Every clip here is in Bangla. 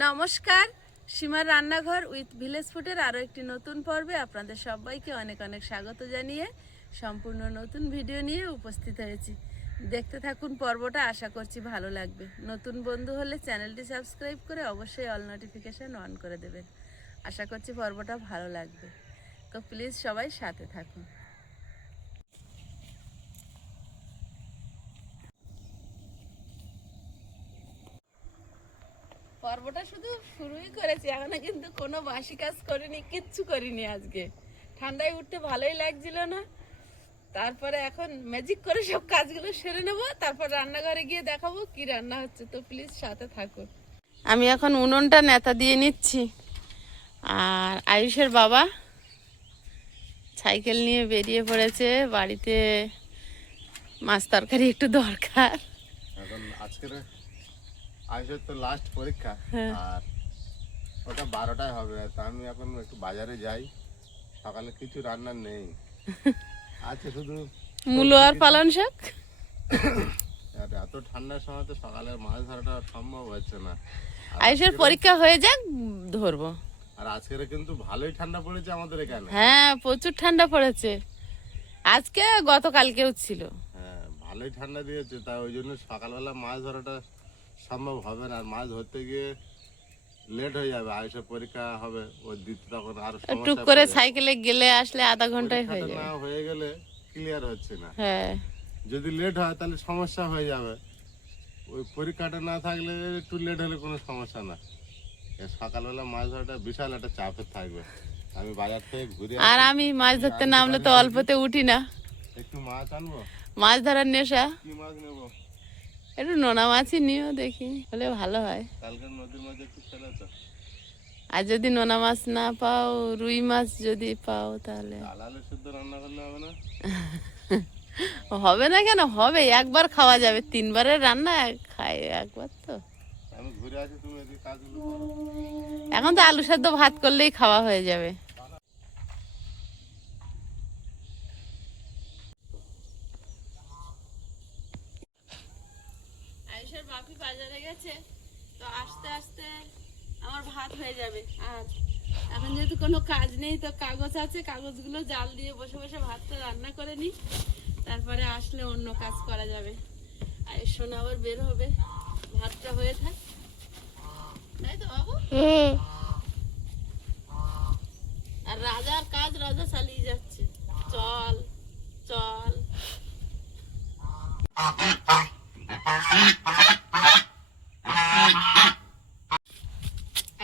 নমস্কার, সীমার রান্নাঘর উইথ ভিলেজ ফুডের আরও একটি নতুন পর্বে আপনাদের সবাইকে অনেক অনেক স্বাগত জানিয়ে সম্পূর্ণ নতুন ভিডিও নিয়ে উপস্থিত হয়েছি। দেখতে থাকুন পর্বটা, আশা করছি ভালো লাগবে। নতুন বন্ধু হলে চ্যানেলটি সাবস্ক্রাইব করে অবশ্যই অল নোটিফিকেশান অন করে দেবেন। আশা করছি পর্বটা ভালো লাগবে। তো প্লিজ সবাই সাথে থাকুন। পর্বটা শুধু শুরুই করেছি এখনও কিন্তু কোনো বাসি কাজ করিনি কিচ্ছু করিনি আজকে। ঠান্ডায় উঠতে ভালোই লাগছিল না। তারপরে এখন ম্যাজিক করে সব কাজগুলো সেরে নেব তারপর রান্নাঘরে গিয়ে দেখাবো কি রান্না হচ্ছে। তো প্লিজ সাথে থাকুন। আমি এখন উনুনটা নেতা দিয়ে নিচ্ছি আর আয়ুষের বাবা সাইকেল নিয়ে বেরিয়ে পড়েছে বাড়িতে মাছ তরকারি একটু দরকার। এখন আজকের তো লাস্ট পরীক্ষা। হ্যাঁ। আর ওটা বারোটায় হবে তা আমি এখন একটু বাজারে যাই। সকালে কিছু রান্নার নেই। আছে শুধু মূলো আর পালন শাক? আর এত ঠান্ডার সময় তো সকালে মাছ ধরাটা সম্ভব হচ্ছে না। আয়ুষের পরীক্ষা হয়ে যাক ধরবো। আর আজকের কিন্তু ভালোই ঠান্ডা পড়েছে আমাদের এখানে। হ্যাঁ প্রচুর ঠান্ডা পড়েছে। আজকে গতকালকেও ছিল। হ্যাঁ ভালোই ঠান্ডা দিয়েছে তা ওই জন্য সকালবেলা মাছ ধরাটা সম্ভব হবে না। আর মাছ ধরতে গিয়ে লেট হয়ে যাবে আয়ুষের পরীক্ষা হবে ও দিতে তখন আর টুক করে সাইকেলে গেলে আসলে আধা ঘন্টায় হয়ে যাবে না হয়ে গেলে ক্লিয়ার হচ্ছে না। হ্যাঁ। যদি লেট হয় তাহলে সমস্যা হয়ে যাবে। ওই পরীক্ষাটা না থাকলে একটু লেট হলে কোনো সমস্যা না। সকালবেলা মাছ ধরাটা বিশাল একটা চাপের থাকবে। আমি বাজার থেকে ঘুরে আর আমি মাছ ধরতে নামলে তো অল্পতে উঠি না। একটু মাছ আনব? মাছ ধরার নেশা। কি মাছ নেব? একটু নোনা মাছই নিও দেখি হলে ভালো হয়। আর যদি নোনা মাছ না পাও রুই মাছ যদি পাও তাহলে। হবে না? কেন? হবে একবার খাওয়া যাবে। তিনবারের রান্না খাই একবার তো। এখন তো আলু সেদ্ধ ভাত করলেই খাওয়া হয়ে যাবে আয়ুষের বাপি বাজারে গেছে তো আস্তে আস্তে আমার ভাত হয়ে যাবে। আর এখন যেহেতু কোনো কাজ নেই, তো কাগজ আছে, কাগজগুলো জাল দিয়ে বসে বসে ভাতটা রান্না করে নিই। তারপরে আসলে অন্য কাজ করা যাবে। আর সোনা আবার বের হবে। ভাতটা হয়ে থাক। তাই তো বাবু আর রাজার কাজ রাজা চালিয়ে যাচ্ছে চল চল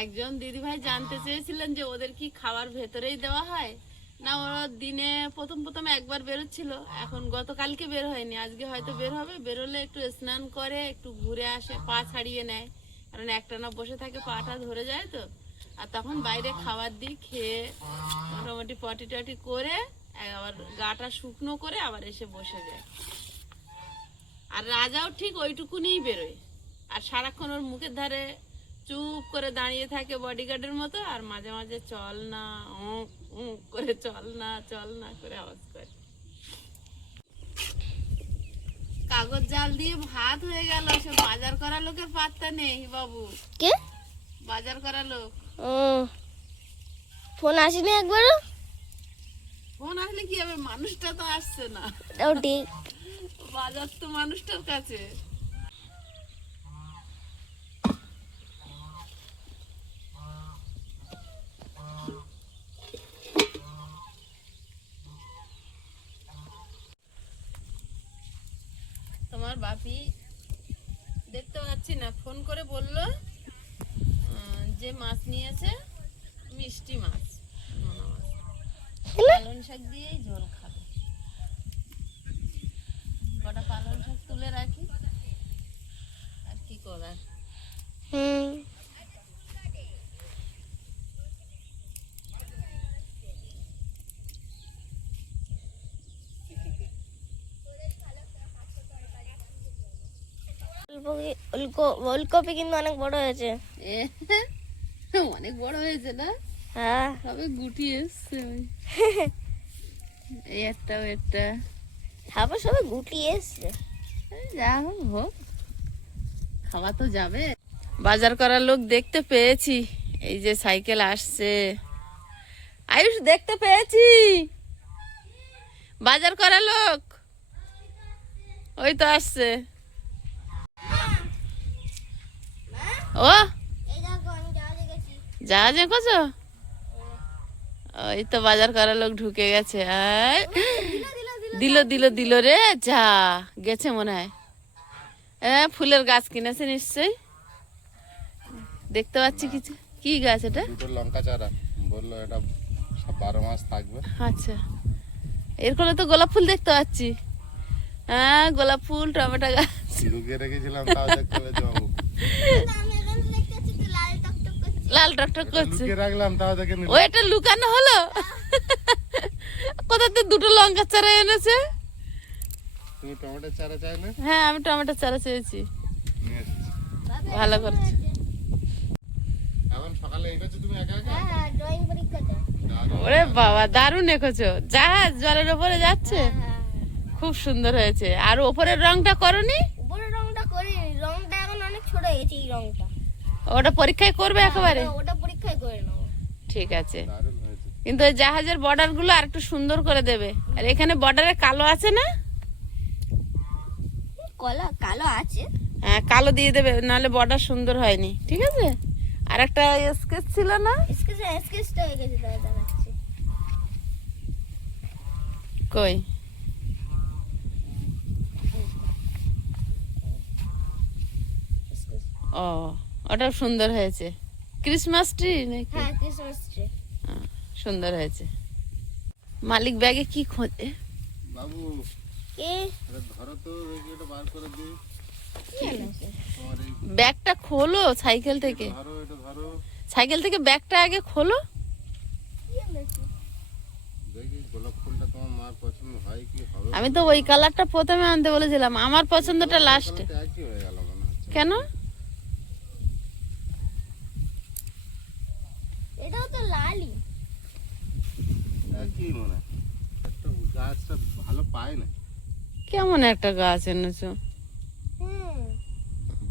একজন দিদিভাই জানতে চেয়েছিলেন যে ওদের কি খাবার ভেতরেই দেওয়া হয়? না, ওরা দিনে প্রথম প্রথম একবার বেরোচ্ছিল। এখন গতকালকে বের হয়নি। আজকে হয়তো বের হবে। বেরোলে একটু স্নান করে, একটু ঘুরে আসে, পা ছাড়িয়ে নেয়। কারণ একটানা বসে থাকে, পাটা ধরে যায় তো। আর তখন বাইরে খাবার দিই, খেয়ে মোটামুটি পটি টটি করে, আবার গাটা শুকনো করে আবার এসে বসে যায়। আর রাজাও ঠিক ওইটুকুনিই বেরোয়। আর সারাক্ষণ ওর মুখের ধারে চুপ করে দাঁড়িয়ে থাকে বডিগার্ডের মতো আর মাঝে মাঝে চল না উঁ, করে চল না চল না করে আওয়াজ করে। কাগজ জাল দিয়ে ভাত হয়ে গেল সে বাজার করা লোকের পাত্তা নেই বাবু। কে? বাজার করা লোক। ও ফোন আসেনি একবারও? ফোন আসলে কি হবে? মানুষটা তো আসছে না। বাজার তো মানুষটার কাছে। তোমার বাপি দেখতে পাচ্ছি না, ফোন করে বলল যে মাছ নিয়েছে, মিষ্টি মাছ পালন শাক দিয়েই ঝোল খাবে। গোটা পালন শাক তুলে রাখি? আর কি করার? হুম। ফুলকপি কিন্তু অনেক বড় হয়েছে। এ, অনেক বড় হয়েছে না? হ্যাঁ। সবে গুটি এসছে এই একটা একটা। তারপর সবাই গুটিয়ে এসছে। যা হোক হোক। খাওয়া তো যাবে। বাজার করার লোক দেখতে পেয়েছি। এই যে সাইকেল আসছে। আয়ুষ দেখতে পেয়েছি। বাজার করার লোক। ওই তো আসছে। ও? জাহাজে গেছি। ওই তো বাজার করার লোক ঢুকে গেছে আয়। দিল দিল দিল রে যা গেছে মনে হয়। হ্যাঁ ফুলের গাছ কিনেছে নিশ্চয়ই? দেখতে পাচ্ছি কিছু। কি গাছ এটা? লঙ্কা চারা। বলল এটা বারো মাস থাকবে। আচ্ছা। এর কোলে তো গোলাপ ফুল দেখতে পাচ্ছি। হ্যাঁ গোলাপ ফুল টমেটো গাছ। লুকিয়ে রেখেছিলাম তাও দেখতে পেয়েছি বাবু আমি এখানে দেখতে পাচ্ছি তো লাল টকটক করছে লাল টকটক করছে। লুকিয়ে রাখলাম তাও দেখে নিল। ও এটা লুকানো হলো? কোথাতে দুটো লঙ্কা চারা এনেছে? তুমি টমেটোর চারা চাই না? হ্যাঁ আমি টমেটো চারা চেয়েছি। ভালো করেছে। এখন সকালে এগোছো তুমি একা একা? হ্যাঁ হ্যাঁ ড্রয়িং পরীক্ষাতে দারুণ। ওরে বাবা দারুণ এঁকেছো। জাহাজ জলের ওপরে যাচ্ছে? হ্যাঁ খুব সুন্দর হয়েছে। আর ওপরের রংটা করনি? উপরের রংটা করিনি রংটা এখন অনেক ছোট হয়েছে এই রংটা। ওটা পরীক্ষায় করবে একেবারে? ওটা- পরীক্ষায় করে নেব। ঠিক আছে। কিন্তু ওই জাহাজের বর্ডারগুলো আর একটু সুন্দর করে দেবে। আর এখানে বর্ডারে কালো আছে না? কলা কালো আছে। হ্যাঁ কালো দিয়ে দেবে নাহলে বর্ডার সুন্দর হয়নি। ঠিক আছে? আর একটা স্কেচ ছিল না? স্কেচ স্কেচটা হয়ে গেছে কই? স্কেচ ও। ওটা সুন্দর হয়েছে। ক্রিসমাস ট্রি নাকি? হ্যাঁ ক্রিসমাস ট্রি হ্যাঁ, সুন্দর হয়েছে। মালিক ব্যাগে কি খোঁজে? বাবু কে? ধরো তো এটা বার করে এই ব্যাগটা খোলো সাইকেল থেকে। ধরো এটা ধরো। সাইকেল থেকে ব্যাগটা আগে খোলো। হয় আমি তো ওই কালারটা প্রথমে আনতে বলেছিলাম। আমার পছন্দটা লাস্টে হয়ে গেল কেন এটাও তো লালই। একই মনে। একটা গাছটা ভালো পায় না। কেমন একটা গাছ এনেছো? হুম।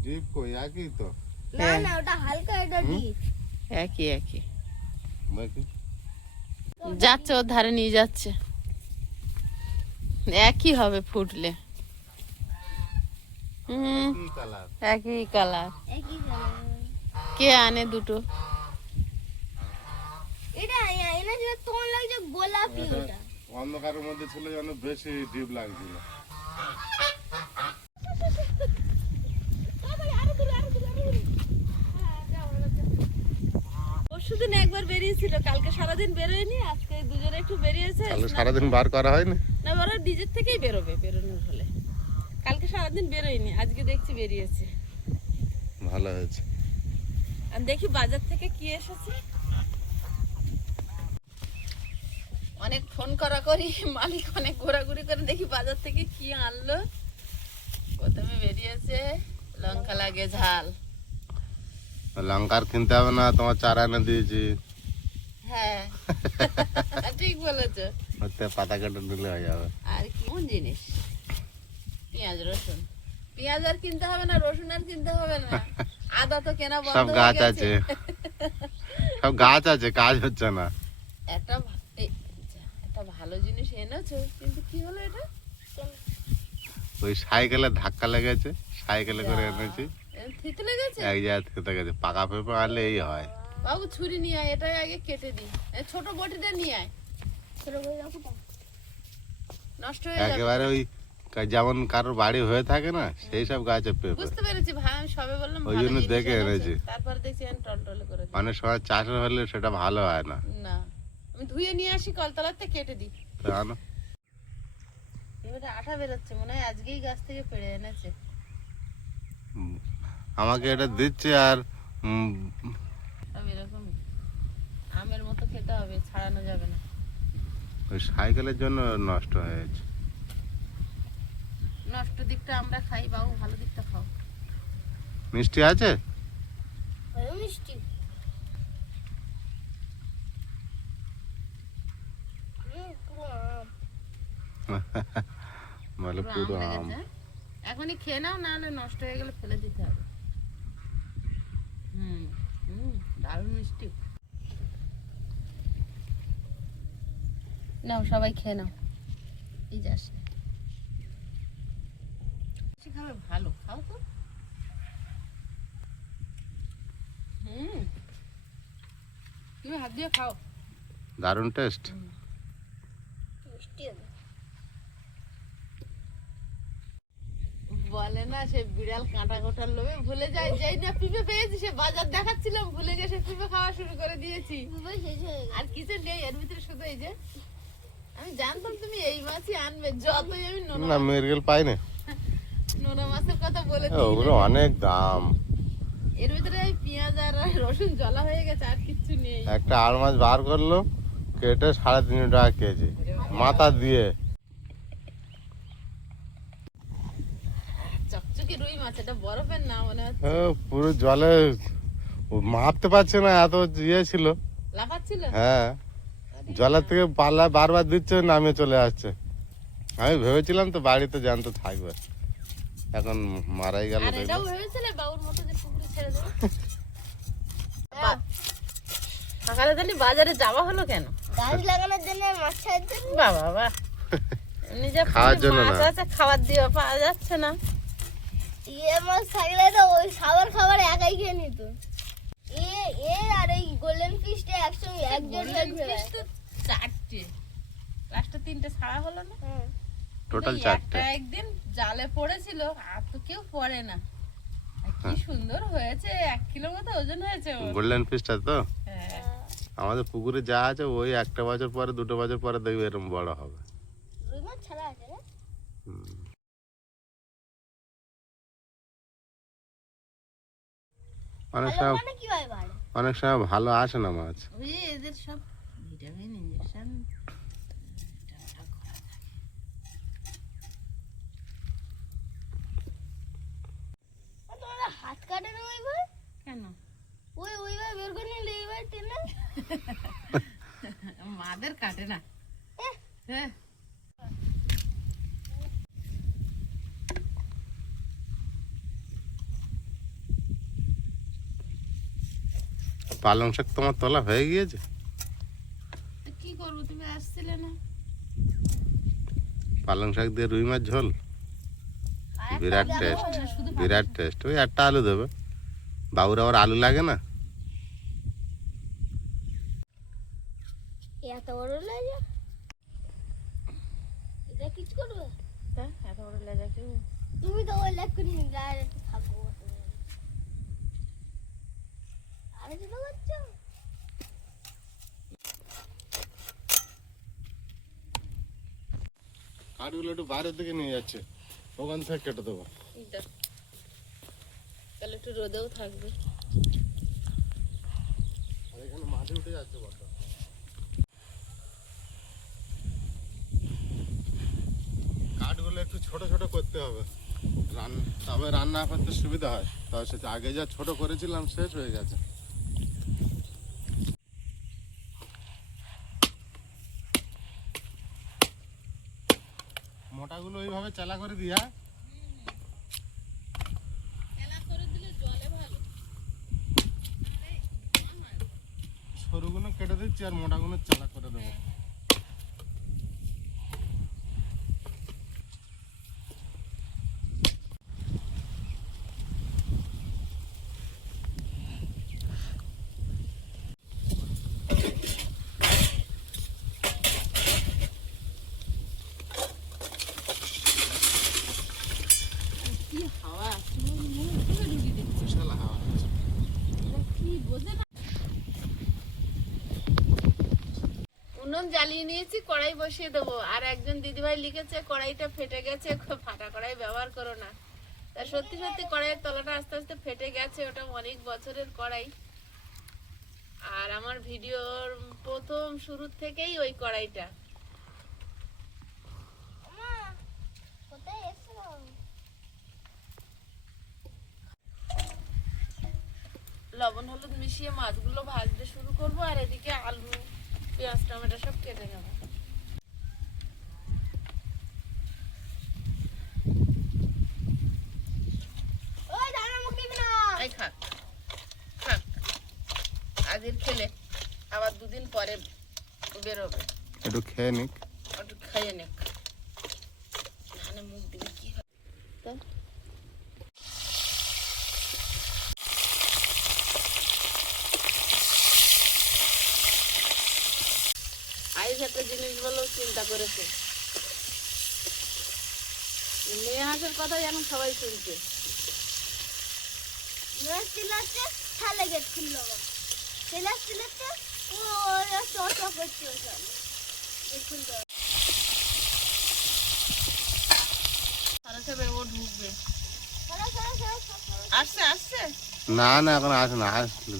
জিপ কই? একই তো। না হ্যাঁ। না ওটা হালকা এটা ডিপ। একই একই। যাচ্ছে ওর ধারে নিয়ে যাচ্ছে। একই হবে ফুটলে। হুম। একই কালার। কে আনে দুটো? এনেছে তোমার লাগছে গোলাপি ওটা। অন্ধকারের মধ্যে ছিল যেন বেশি ডিপ লাগছিল। পরশুদিন একবার বেরিয়েছিল কালকে সারাদিন বেরোয়নি আজকে দুজনে একটু বেরিয়েছে। সারাদিন বার করা হয়নি? না ওরা নিজের থেকেই বেরোবে বেরোনোর হলে। কালকে সারাদিন বেরোয়নি আজকে দেখছি বেরিয়েছে। ভালো হয়েছে। আর দেখি বাজার থেকে কি এসেছে। অনেক ফোন করা করি মালিক অনেক ঘোরাঘুরি করে দেখি বাজার থেকে কি আনলো। প্রথমে বেরিয়েছে লঙ্কা লাগে ঝাল। লঙ্কার কিনতে হবে না তোমার চারা এনে দিয়েছি। হ্যাঁ ঠিক বলেছ। পাতা কেটে দিলে হয়ে যাবে। আর কোন জিনিস? পেঁয়াজ রসুন। পেঁয়াজ আর কিনতে হবে না রসুন আর কিনতে হবে না। আদা তো কেনা বন্ধ সব গাছ। আছে। সব গাছ আছে কাজ হচ্ছে না। একটা একটা ভালো জিনিস এনেছো কিন্তু কি হলো এটা? ওই সাইকেলে ধাক্কা লেগেছে সাইকেলে করে এনেছি। থিতে লেগেছে? এক জায়গা থেকে গেছে পাকা পেঁপে আনলে এই হয়। বাবু ছুরি নিয়ে আয় এটাই আগে কেটে দি এ, ছোট বটিটা নিয়ে আয়। ছোট নষ্ট হয়ে যাবে। একেবারে ওই যেমন কারোর বাড়ি হয়ে থাকে না সেই সব পেঁপে বুঝতে পেরেছি ভাই আমি সবে বললাম ওই জন্য দেখে এনেছি। তারপর দেখছি আমি টলটলে করে অনেক সময় চাষের হলে সেটা ভালো হয় না। না। আমি ধুয়ে নিয়ে আসি কলতলাতে কেটে দিই। আনো এবারে আঠা বেরোচ্ছে মনে হয় আজকেই গাছ থেকে পেড়ে এনেছে। আমাকে এটা দিচ্ছে আর এরকম আমের মতো খেতে হবে ছাড়ানো যাবে না। ওই সাইকেলের জন্য নষ্ট হয়েছে। নষ্ট দিকটা আমরা খাই বাবু ভালো দিকটা খাও। মিষ্টি আছে? মিষ্টি। বলে পুরো আম এখনই খেয়ে নাও না হলে নষ্ট হয়ে গেলে ফেলে দিতে হবে। দারুণ মিষ্টি। নাও সবাই খেয়ে নাও। এই যাস খাবে ভালো খাও তো। হুম। তুমি হাত দিয়ে খাও। দারুণ টেস্ট। মিষ্টি হবে। বলে না সে বিড়াল কাঁটা কোটার লোভে ভুলে যায়। যেই না পিঁপে পেয়েছি সে বাজার দেখাচ্ছিলাম ভুলে গিয়ে সে পিঁপে খাওয়া শুরু করে দিয়েছি। আর কিছু নেই এর ভিতরে শুধু এই যে আমি জানতাম তুমি এই মাছই আনবে যতই আমি নোনা না মেরগেল পাই না নোনা মাছের কথা বলে ওগুলো অনেক দাম। এর ভিতরে এই পেঁয়াজ আর রসুন জলা হয়ে গেছে আর কিচ্ছু নেই। একটা আড় মাছ বার করল কেটে সাড়ে তিনশো টাকা কেজি। মাথা দিয়ে চকচকে রুই মাছ এটা বরফের না মনে হচ্ছে এ, পুরো জলে ও মাপতে পারছে না এত ইয়ে ছিল। হ্যাঁ। জলের থেকে পাল্লা বারবার দিচ্ছে নামিয়ে চলে আসছে। আমি ভেবেছিলাম তো বাড়িতে জ্যান্ত থাকবে। এখন মারাই গেল আর এটাও দেখবে ভেবেছিলে বাবুর মতো যে পুকুরে ছেড়ে দেবো? বা- সকালে তাহলে বাজারে যাওয়া হলো কেন? গাছ লাগানোর জন্য মাছ বাবা নিজে খাওয়ার জন্য খাবার দিয়ে পাওয়া যাচ্ছে না। ইয়ে মাছ থাকলে তো ওই সাবার খাবার একাই খেয়ে নিত। এ এ আর এই গোল্ডেন ফিশটা একসঙ্গে একজন Golden তো চারটে। লাস্টে তিনটে ছাড়া হলো না? টোটাল চারটে। একদিন জালে পড়েছিল আর তো কেউ পড়ে না। কি সুন্দর হয়েছে এক কিলো মতো ওজন হয়েছে গোল্ডেন ফিশটা তো? হ্যাঁ। আমাদের পুকুরে যা আছে ওই একটা বছর পরে দুটো বছর পরে দেখবে এরকম বড় হবে। রুই মাছ ছাড়া আছে না? হুম। অনেক সময় মানে অনেক সময় ভালো আসে না মাছ। ওই এদের সব ভিটামিন ইঞ্জেকশন হাত কাটে না ওইবার? কেন? ওই ওইবার বের করে নিলে এইবার টেনে? মাদের কাটে না। হ্যাঁ। পালং শাক তোমার তোলা হয়ে গিয়েছে? কি করব তুমি আসছিলে না। পালং শাক দিয়ে রুই মাছ ঝোল? বিরাট টেস্ট বিরাট টেস্ট ওই একটা আলু দেবে। বাবুর আবার আলু লাগে না? এত বড় লাগে। এটা কিছু করবে? এত বড় লেজা তুমি তো ওই লেখ করে নিলে আর একটু থাকব আরে ছোট বাচ্চা কাঠগুলো একটু বাইরের দিকে নিয়ে যাচ্ছে। ওখান থেকে কেটে দেবো। তাহলে একটু রোদেও থাকবে। আর এখানে মাটি উঠে যাচ্ছে বড্ড। কাঠগুলো একটু ছোট ছোট করতে হবে। রান- তবে রান্না করতে সুবিধা হয়। তবে সে আগে যা ছোট করেছিলাম শেষ হয়ে গেছে। মোটাগুলো ওইভাবে চালা করে দিয়া। সরুগুলো কেটে দিচ্ছি আর মোটাগুলো চালা করে দেবো কি হাওয়া তুমি মুখ থেকে ঢুকিয়ে দিচ্ছ বিশাল হাওয়া হচ্ছে। এরা কি বোঝে না উনুন জ্বালিয়ে নিয়েছি কড়াই বসিয়ে দেবো। আর একজন দিদিভাই লিখেছে কড়াইটা ফেটে গেছে খুব ফাটা কড়াই ব্যবহার করো না। তা সত্যি সত্যি কড়াইয়ের তলাটা আস্তে আস্তে ফেটে গেছে ওটা অনেক বছরের কড়াই। আর আমার ভিডিওর প্রথম শুরু থেকেই ওই কড়াইটা। লবণ হলুদ মিশিয়ে মাছগুলো ভাজতে শুরু করব আর এদিকে আলু পেঁয়াজ টমেটো সব কেটে নেব। ওই দাঁড়া মুখ না। এই খাক খাক। আজকের খেলে আবার দুদিন পরে বেরোবে। একটু খেয়ে নিক। একটু খাইয়ে নেক। ধানে মুখ দিলে কি হয়? তো আইস একটা জিনিস বলো চিন্তা করেছে। মেয়ে হাঁসের কথাই এখন সবাই শুনছে। গেছিল ও করছে ওখানে। না না এখন আসে না আসলে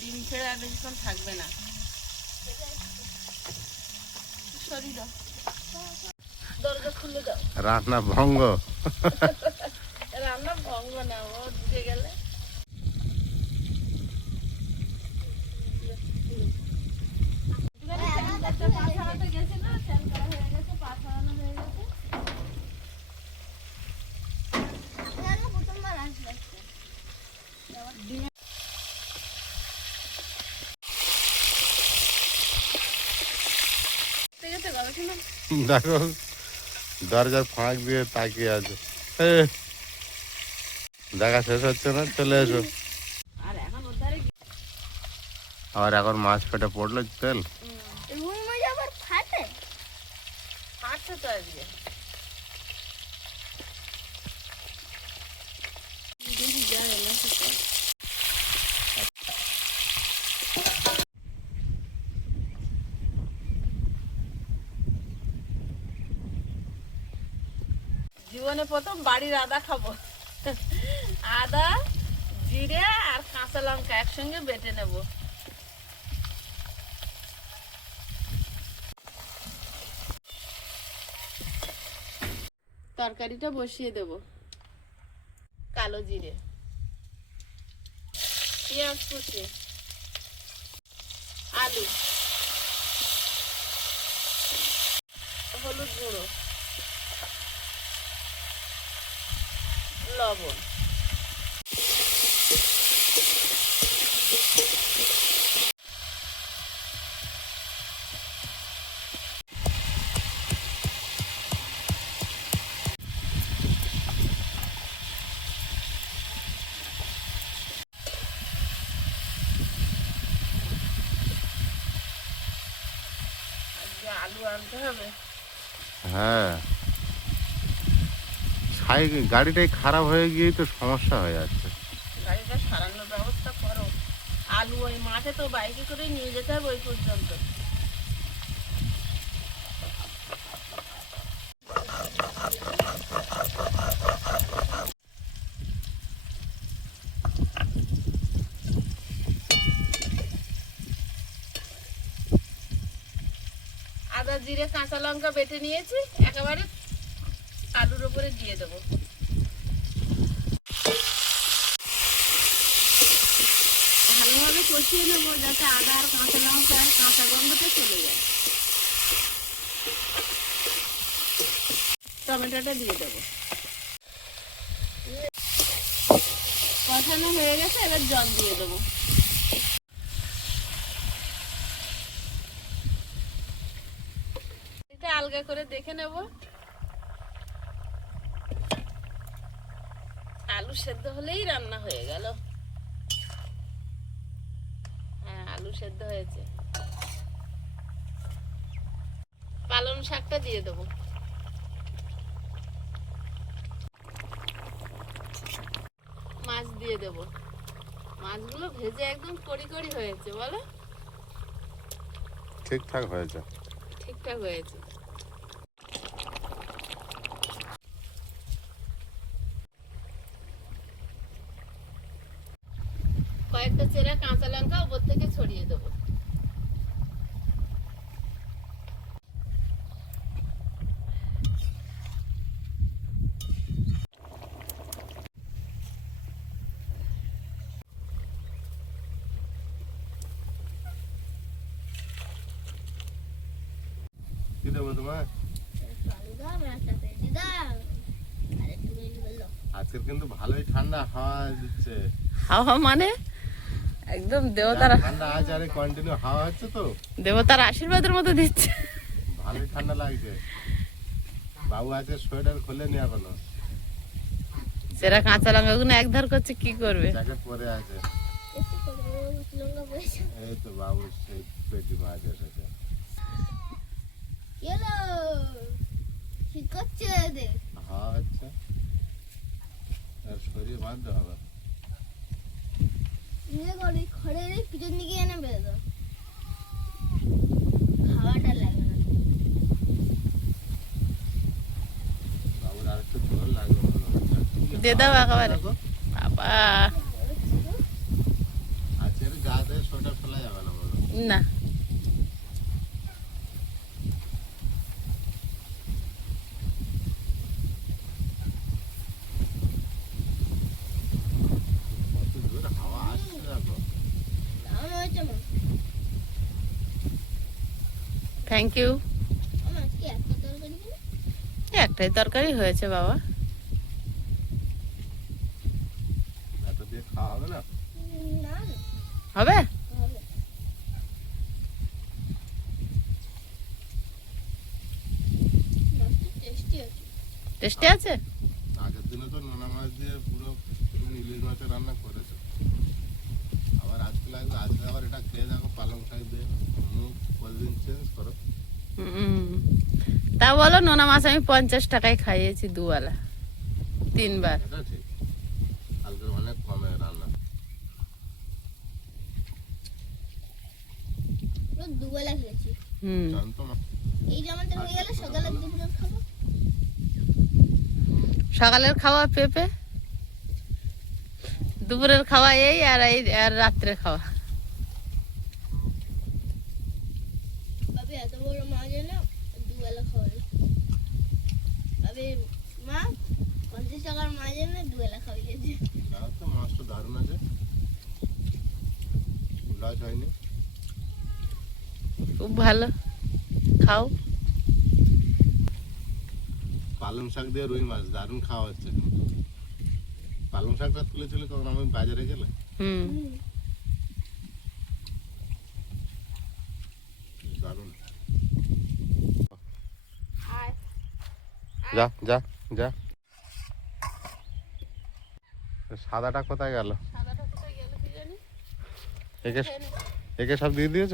ডিম ছেড়ে আর বেশিক্ষণ থাকবে না সরি দাও দরজা খুলে দাও রান্না ভঙ্গ। রান্না ভঙ্গ না ও ঢুকে গেলে। জানো প্রথমবার আসবে ঠিক আছে গবেষণা দেখো দরজার ফাঁক দিয়ে তাকিয়ে আছে। দেখা শেষ হচ্ছে না, চলে এসো। আর এখন মাছ ফেটে পড়ল তেল। ফাটে? ফাটছে তো আজকে দেখি যায় না কি করে। জীবনে প্রথম বাড়ির আদা খাব। আদা, জিরে আর কাঁচা লঙ্কা একসঙ্গে বেটে নেব। তরকারিটা বসিয়ে দেব। কালো জিরে। পেঁয়াজ কুচি। আলু হলুদ গুঁড়ো লবণ আজকে আলু আনতে হবে হ্যাঁ সাইকেল গাড়িটাই খারাপ হয়ে গিয়েই তো সমস্যা হয়ে যাচ্ছে। গাড়িটা সারানোর ব্যবস্থা করো। ওই মাঠে তো বাইকে নিয়ে যেতে হবে ওই পর্যন্ত। আদা, জিরে, কাঁচা লঙ্কা বেটে নিয়েছি, একেবারে আলুর উপরে দিয়ে দেবো। ভালোভাবে কষিয়ে নেব যাতে আদা আর কাঁচা লঙ্কা আর কাঁচা গন্ধটা চলে যায়। টমেটোটা দিয়ে দেবো। কষানো হয়ে গেছে, এবার জল দিয়ে দেবো। আলগা করে দেখে নেব। সেদ্ধ হলেই রান্না হয়ে গেল। হ্যাঁ আলু সেদ্ধ হয়েছে। পালং শাকটা দিয়ে দেবো। মাছ দিয়ে দেবো। মাছগুলো ভেজে একদম কড়ি কড়ি হয়েছে বলো? ঠিকঠাক হয়েছে। ঠিকঠাক হয়েছে কয়েকটা চেরা কাঁচা লঙ্কা উপর থেকে ছড়িয়ে দেবো কি দেবো তোমার আলু দাও একসাথে দিদা আর একটু বলল আজকের কিন্তু ভালোই ঠান্ডা হাওয়া দিচ্ছে। হাওয়া মানে? একদম দেবতার ঠান্ডা আজ আরে কন্টিনিউ হাওয়া হচ্ছে তো। দেবতার আশীর্বাদের মতো দিচ্ছে। ভালোই ঠান্ডা লাগছে। বাবু আজকে সোয়েটার খুলেনি এখনও। সেরা কাঁচা লঙ্কা গুলো একধার করছে কি করবে? জ্যাকেট পরে আছে। এই তো বাবু সেই পেটি মাছ এসেছে। ঠিক করছে দেখ হাওয়া হচ্ছে। আর শরীর বাঁধতে হবে নিয়ে করে খড়ের পিছন দিকে এনে বেরো দাও হাওয়াটা লাগবে না বাবুর আর একটু জল লাগবে মনে দাও একেবারে বাবা। আজকের গা থেকে সোয়েটার ফেলা যাবে না বলো। না কত জোর হাওয়া আসছে দেখো দাম হয়েছে মা থ্যাংক ইউ কিনে একটাই তরকারি হয়েছে বাবা। এত দিয়ে খাওয়া হবে টেস্টি আছে? আগের দিনে তো নোনা মাছ দিয়ে পুরো ইলিশ মাছের রান্না করেছ। আবার আজকে লাগবে আজকে আবার এটা খেয়ে দেখো পালং শাক দিয়ে। কদিন চেঞ্জ করো। তা বলো নোনা মাছ আমি পঞ্চাশ টাকায় খাইয়েছি দুবেলা তিনবার। এটা ঠিক। কালকে অনেক কমে রান্না। পুরো দুবেলা খেয়েছি। হুম। এই জামাটা হয়ে গেলে সকালে দুপুরে খাব। সকালের খাওয়া পেঁপে দুপুরের খাওয়া এই আর এই আর রাত্রে খাওয়া বাবি এত বড় মাছ এনে দুবেলা খাওয়াবে বাবি মা পঞ্চাশ টাকার মাছ এনে দুবেলা খাওয়াইয়েছে জানো তো মাছটা দারুণ আছে লস হয়নি। খুব ভালো। খাও। পালং শাক দিয়ে রুই মাছ দারুণ খাওয়া হচ্ছে পালং শাকটা তুলেছিল কখন আমি বাজারে গেলে হুম। দারুণ। যা যা যা। সাদাটা কোথায় গেল? একে একে সব দিয়ে দিয়েছ?